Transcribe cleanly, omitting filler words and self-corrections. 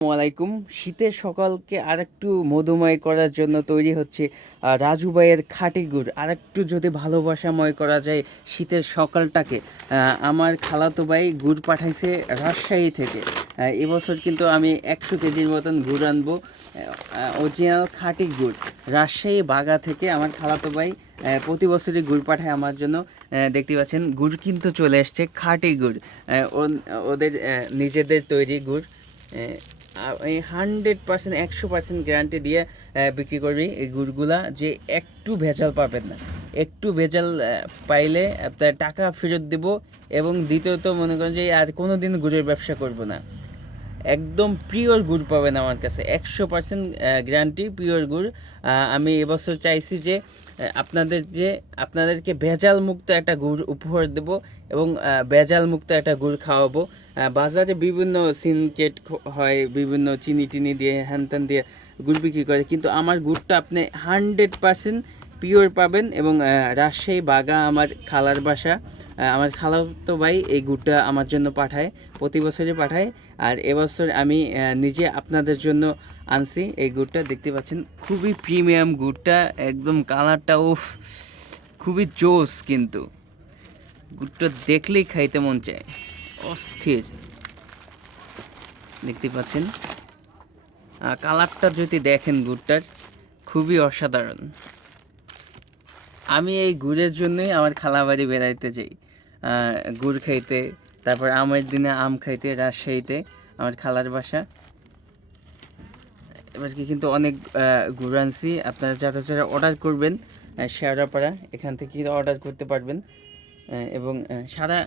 আসসালামাইকুম। শীতের সকালকে আরেকটু মধুময় করার জন্য তৈরি হচ্ছে রাজু ভাইয়ের খাঁটি গুড়। আরেকটু যদি ভালোবাসাময় করা যায় শীতের সকালটাকে, আমার খালাতো ভাই গুড় পাঠাইছে রাজশাহী থেকে। এবছর কিন্তু আমি 100 কেজির মতন গুড় আনবো, অরিজিনাল খাঁটি গুড়। রাজশাহী বাগা থেকে আমার খালাতো ভাই প্রতি বছরই গুড় পাঠায় আমার জন্য। দেখতে পাচ্ছেন গুড় কিন্তু চলে এসছে, খাঁটি গুড়। ওদের নিজেদের তৈরি গুড়। এই 100%, 100% গ্যারান্টি দিয়ে বিক্রি করবি এই গুড়গুলা, যে একটু ভেজাল পাবেন না। একটু ভেজাল পাইলে আপনার টাকা ফেরত দেব। এবং দ্বিতীয়ত মনে করেন যে আর কোনো দিন গুড়ের ব্যবসা করব না। একদম পিওর গুড় পাবেন আমার কাছে, 100% গ্যারান্টি পিওর গুড়। আমি এবছর চাইছি যে আপনাদেরকে ভেজাল মুক্ত একটা গুড় উপহার দেব, এবং ভেজাল মুক্ত একটা গুড় খাওয়াবো। বাজারে বিভিন্ন সিনকেট হয়, বিভিন্ন চিনি টিনি দিয়ে হ্যান ত্যান দিয়ে গুড় বিক্রি করে, কিন্তু আমার গুড়টা আপনি 100% পিওর পাবেন। এবং রাজশাহী বাগা আমার খালার বাসা। আমার খালাতো ভাই এই গুড়টা আমার জন্য পাঠায়, প্রতি বছরই পাঠায়। আর এবছর আমি নিজে আপনাদের জন্য আনছি এই গুড়টা। দেখতে পাচ্ছেন খুবই প্রিমিয়াম গুড়টা, একদম কালারটা উফ, খুবই জোস। কিন্তু গুড়টা দেখলেই খাইতে মন চায়, অস্থির। দেখতে পাচ্ছেন কালারটা যদি দেখেন গুড়টার, খুবই অসাধারণ। আমি এই গুড়ের জন্যই আমার খালাবাড়ি বেড়াইতে যাই, গুড় খাইতে। তারপর আমের দিনে আম খাইতে রাজশাহীতে, আমার খালার বাসা। এবার কি কিন্তু অনেক গুড় আনছি। আপনারা যারা যারা অর্ডার করবেন শেয়ারাপাড়া, এখান থেকে অর্ডার করতে পারবেন। এবং সারা